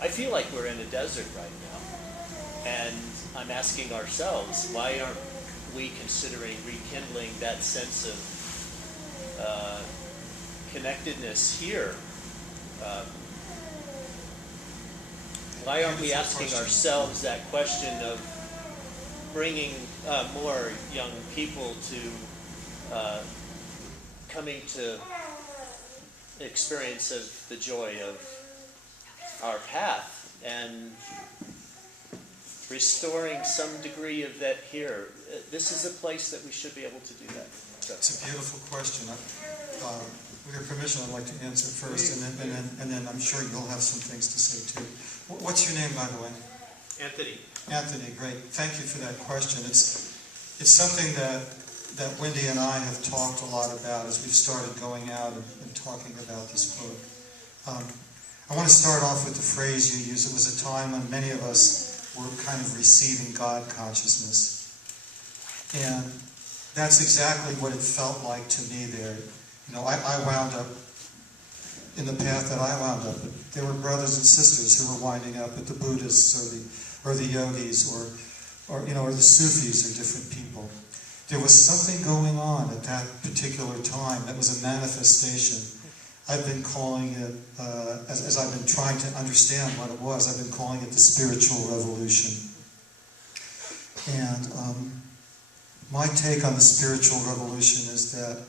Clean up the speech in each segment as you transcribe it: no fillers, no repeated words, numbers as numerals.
I feel like we're in a desert right now, and I'm asking ourselves, why aren't we considering rekindling that sense of connectedness here? Why aren't we asking ourselves that question of bringing more young people to coming to experience of the joy of our path and restoring some degree of that here? This is a place that we should be able to do that. So. It's a beautiful question. With your permission, I'd like to answer first, and then I'm sure you'll have some things to say too. What's your name, by the way? Anthony. Anthony, great. Thank you for that question. It's something that Wendy and I have talked a lot about as we've started going out and talking about this book. I want to start off with the phrase you used. It was a time when many of us were kind of receiving God consciousness. And that's exactly what it felt like to me there. You know, I wound up in the path that I wound up. There were brothers and sisters who were winding up at the Buddhists or the yogis or the Sufis or different people. There was something going on at that particular time that was a manifestation. I've been calling it, as I've been trying to understand what it was, I've been calling it the spiritual revolution. And my take on the spiritual revolution is that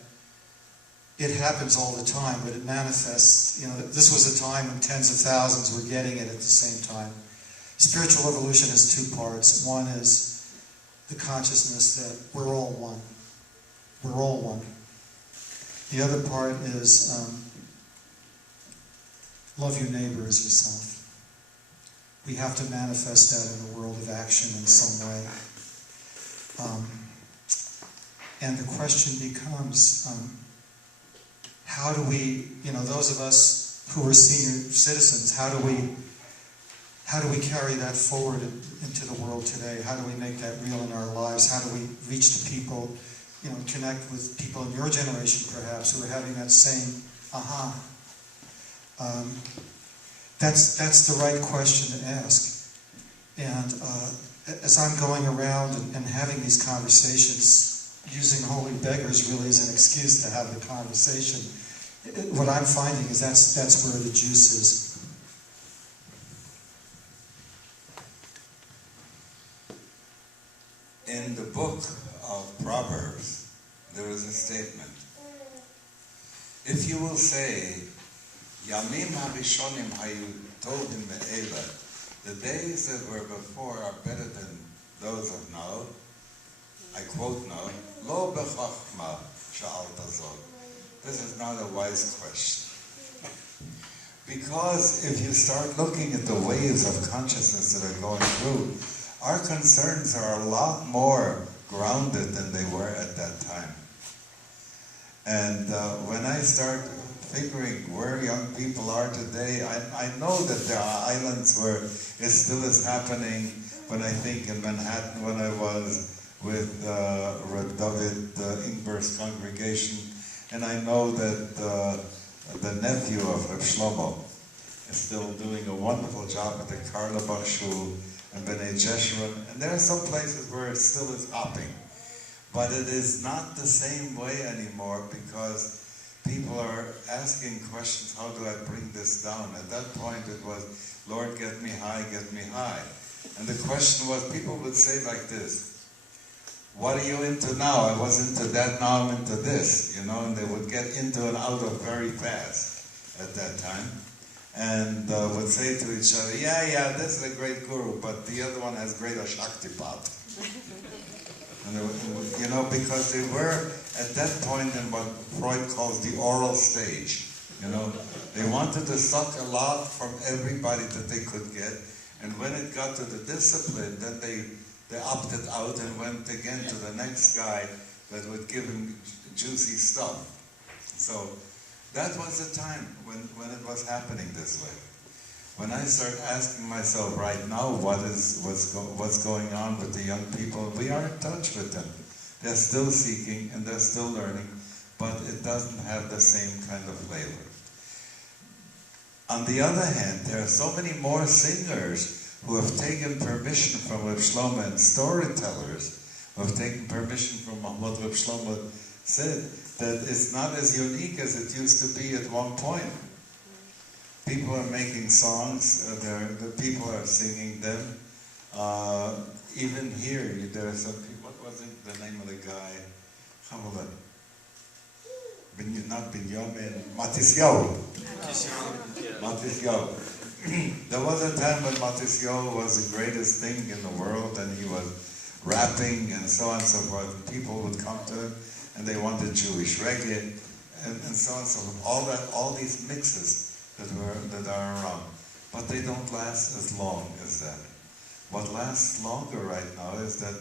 it happens all the time, but it manifests. You know, this was a time when tens of thousands were getting it at the same time. Spiritual revolution has two parts. One is the consciousness that we're all one. We're all one. The other part is love your neighbor as yourself. We have to manifest that in the world of action in some way. And the question becomes, how do we, those of us who are senior citizens, how do we carry that forward into the world today? How do we make that real in our lives? How do we reach the people, connect with people in your generation perhaps who are having that same aha? That's the right question to ask. And as I'm going around and having these conversations, using holy beggars really as an excuse to have the conversation, what I'm finding is that's where the juice is. In the book of Proverbs, there is a statement. If you will say, Yamim harishonim hayu tovim me'ela, the days that were before are better than those of now, I quote now, Lo bechachma sha'alta zot. This is not a wise question. Because if you start looking at the waves of consciousness that are going through, our concerns are a lot more grounded than they were at that time. And when I start figuring where young people are today, I know that there are islands where it still is happening. When I think in Manhattan, when I was with Reb David Ingber's congregation, and I know that the nephew of Reb Shlomo is still doing a wonderful job at the Karlebach Shul and B'nai Jeshurun, and there are some places where it still is hopping. But it is not the same way anymore because people are asking questions, how do I bring this down? At that point it was, Lord, get me high, get me high. And the question was, people would say like this, what are you into now? I was into that, now I'm into this, and they would get into and out of very fast at that time. And would say to each other, yeah, this is a great guru, but the other one has greater Shaktipat. And because they were at that point in what Freud calls the oral stage. They wanted to suck a lot from everybody that they could get. And when it got to the discipline, then they opted out and went again to the next guy that would give him juicy stuff. So that was the time when it was happening this way. When I start asking myself right now what's going on with the young people, we are in touch with them. They're still seeking and they're still learning, but it doesn't have the same kind of flavor. On the other hand, there are so many more singers who have taken permission from Reb Shlomo and storytellers who have taken permission from what Reb Shlomo said, that it's not as unique as it used to be at one point. People are making songs, the people are singing them. Even here, there are some people, what was it, the name of the guy? Not Binyamin, Matisyahu. Matisyahu. There was a time when Matisyahu was the greatest thing in the world, and he was rapping and so on and so forth. People would come to him and they wanted Jewish reggae and so on and so forth. All these mixes that are around, but they don't last as long as that. What lasts longer right now is that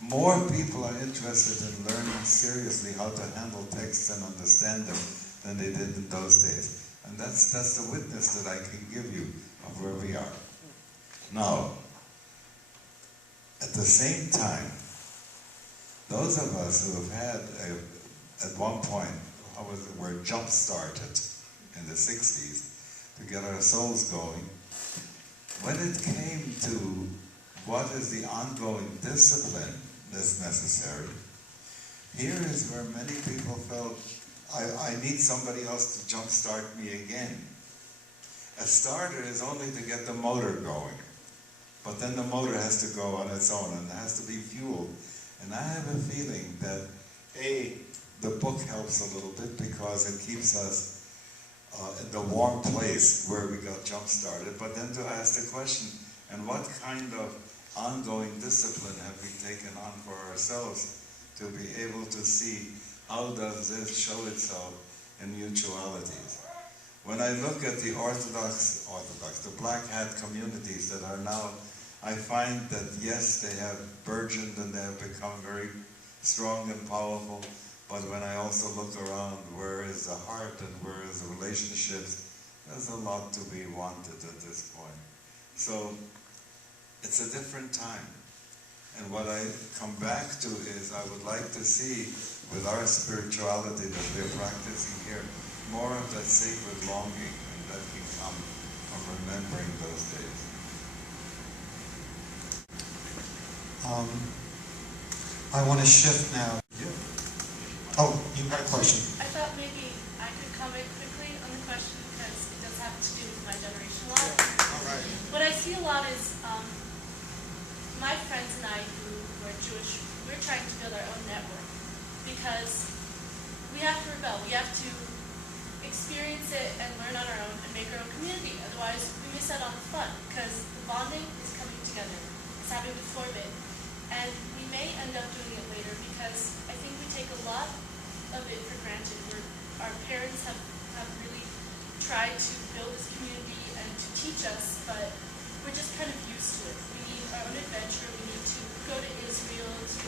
more people are interested in learning seriously how to handle texts and understand them than they did in those days. And that's the witness that I can give you of where we are. Now, at the same time, those of us who have had, at one point, were jump-started in the 60s to get our souls going, when it came to what is the ongoing discipline that's necessary, here is where many people felt, I need somebody else to jumpstart me again. A starter is only to get the motor going, but then the motor has to go on its own and it has to be fueled. And I have a feeling that, the book helps a little bit because it keeps us in the warm place where we got jump-started, but then to ask the question, and what kind of ongoing discipline have we taken on for ourselves to be able to see how does this show itself in mutualities? When I look at the the black hat communities that are now, I find that yes, they have burgeoned and they have become very strong and powerful, but when I also look around, where is the heart and where is the relationships, there's a lot to be wanted at this point. So, it's a different time. And what I come back to is I would like to see, with our spirituality that we're practicing here, more of that sacred longing, and that can come from remembering those days. I want to shift now. Yeah. Oh, you had a question. I thought maybe I could comment quickly on the question because it does have to do with my generation a lot. All right. What I see a lot is my friends and I who are Jewish, we're trying to build our own network because we have to rebel. We have to experience it and learn on our own and make our own community. Otherwise, we miss out on the fun because the bonding is coming together. It's having to form it. And we may end up doing it later because I think we take a lot of it for granted. Our parents have really tried to build this community and to teach us, but we're just kind of used to it. We need our own adventure. We need to go to Israel to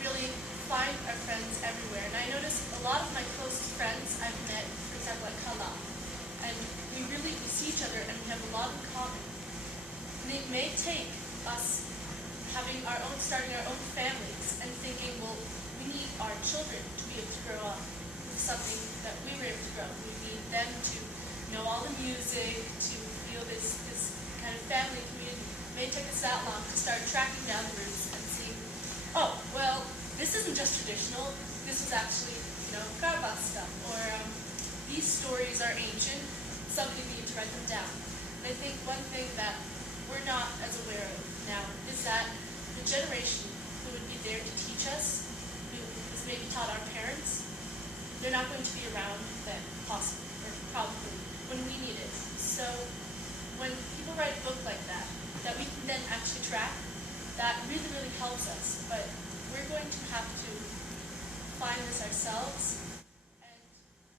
really find our friends everywhere. And I notice a lot of my closest friends I've met, for example, at Kala, and we see each other and we have a lot in common. And it may take us starting our own families and thinking, well, we need our children to be able to grow up with something that we were able to grow up. We need them to know all the music, to feel this kind of family community. It may take us that long to start tracking down the roots and see, oh, well, this isn't just traditional. This was actually, Garba stuff. Or these stories are ancient. Somebody needs to write them down. And I think one thing that we're not as aware of now is that the generation who would be there to teach us, who was maybe taught our parents, they're not going to be around then, possibly, or probably, when we need it. So when people write a book like that we can then actually track, that really, really helps us. But we're going to have to find this ourselves